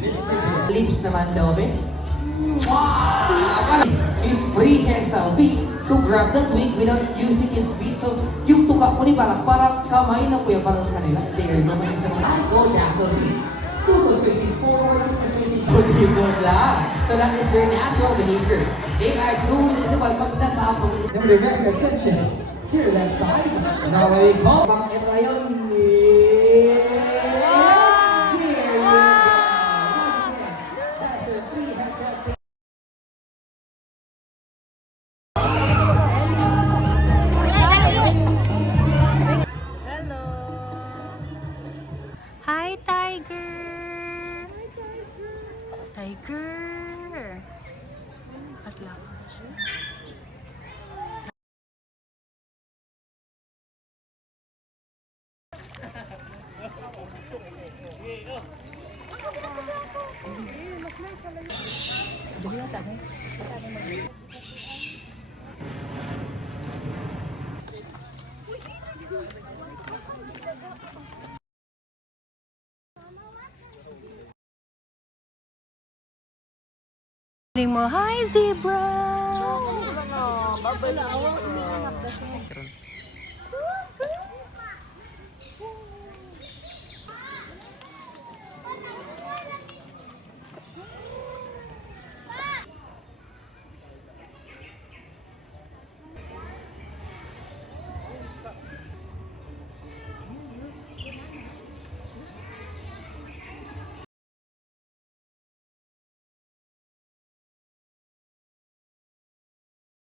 Mr. Lips naman daw, be. His prehensile beak to grab the twig without using his feet. So, yung tuka ko ni parang kamay na po yung parang sa kanila. There you go, may isang go down the feet. Two was facing forward, two was facing bugla. So that is their natural behavior. They are doing it pag nagpapag. Number very attention to your left side. Now we go. Ito na yun. Hi, Tiger! Tiger! Adlaw. Mo, hi, zebra!